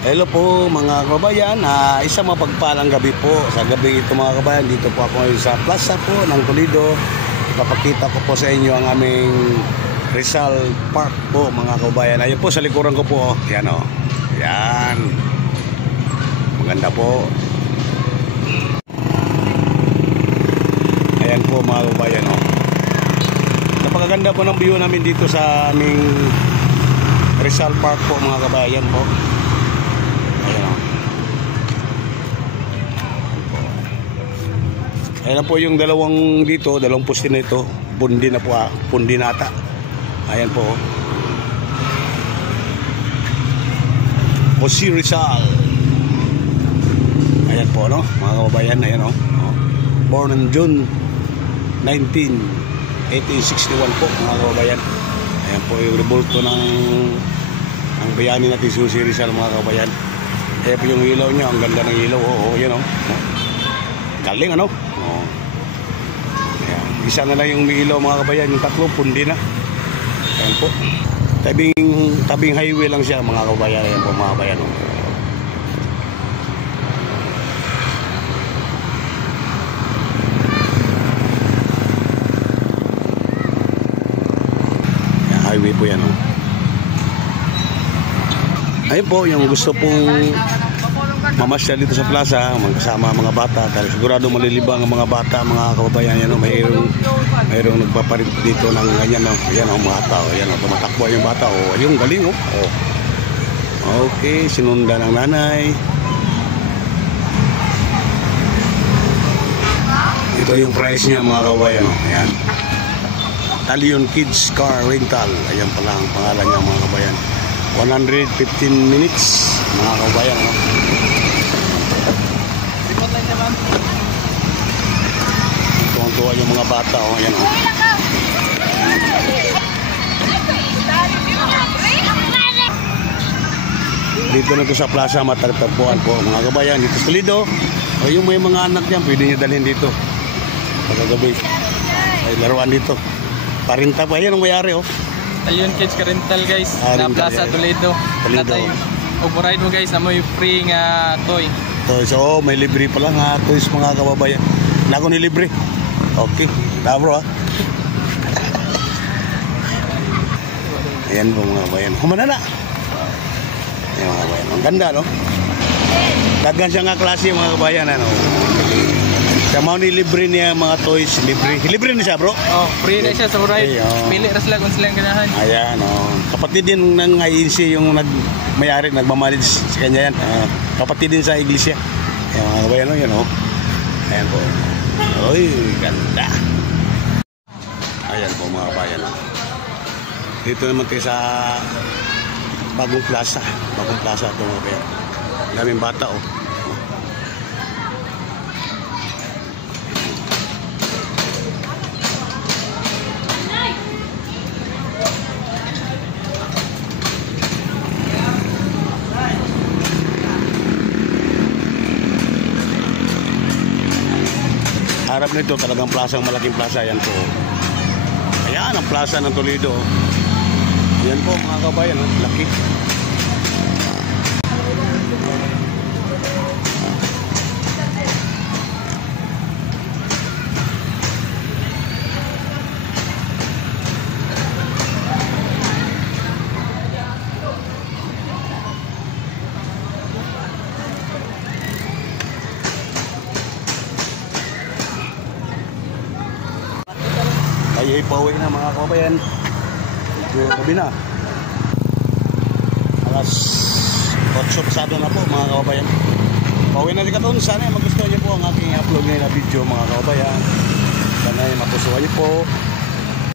Hello po mga kababayan, isang mapagpalang gabi po. Sa gabi ito mga kababayan, dito po ako sa plaza po ng Toledo. Papakita ko po sa inyo ang aming Rizal Park po mga kababayan. Ayun po sa likuran ko po, yan o. Yan. Maganda po. Ayan po mga kababayan o. Napakaganda po ng view namin dito sa aming Rizal Park po mga kababayan po. Ayan po yung dalawang dito, dalawang poste na ito. Pundi na po, pundi nata. Ayan po. Jose Rizal. Ayan po, no? Mga kababayan, ayan o. Born on June 19, 1861 po, mga kababayan. Ayan po yung rebulto ng ang bayani natin, Jose Rizal, mga kababayan. Ayan po yung ilaw niya, ang ganda ng ilaw. Oo, yan o. Galing, ano? Oh. Ayan. Isa na lang yung may ilaw mga kabayan, yung tatlo pundi na. Ayan po. Tabing highway lang siya mga kabayan. Ayan po mga kabayan. Oh. Ayan, highway po yan. Oh. Ayun po, yung gusto pong mamasyal dito sa plaza, magkasama mga bata, dahil sigurado malilibang ang mga bata, mga kababayan. Yan, mayroong nagpaparit dito ng ganyan, yan ang mga tao, yan, tumatakbo yung bata, yung galing. Okay, sinundan ng nanay. Ito yung price niya mga kababayan. Ayan, Talion Kids Car Rental, ayan pala ang pangalan niya mga kababayan. 115 minutes mga kababayan. Tuwang-tuwa yung mga bata, ayan o. Dito na ito sa plaza, matagtagpuan po mga kabayan. Dito sa Toledo, yung may mga anak niyan, pwede nyo dalhin dito pagkagabi. Ay laruan dito. Parinta pa, yan ang mayari o. Ayun, Kids Car Rental guys, na Plaza Toledo. Natay override mo guys, na may free nga toy. So may libre pa lang toys mga kababayan. Nako ni libre. Okay, na bro ha. Ayan po mga kababayan. Humana na. Ayan mga kababayan. Ang ganda no. Daghan siya nga klase mga kababayan ano. Kaya mau ni libre niya mga toys, libre na siya bro. Free na siya sa ride. Pili ra sila kung silang ganahan. Ayan kapatid din ng INC yung nagmayari, nagmamanage sa kanya yan. Kapatid din sa iglesia. Ayan mga kabayan yan o. Ayan po. Uy, ganda. Ayan po mga kabayan. Dito naman tayo sa bagong plaza. Bagong plaza ito mga kabayan. Daming bata o. Harap nito talagang plaza, malaking plaza yan po. Ayan ang plaza ng Toledo. Yan po mga kabayan, laki. Ay pauwi na mga kababayan. Gabi na. Alas 8 pasado na po mga kababayan. Pauwi na si Katon. Sana magustuhan niyo po ang aking upload na video mga kababayan. Sana magustuhan niyo po.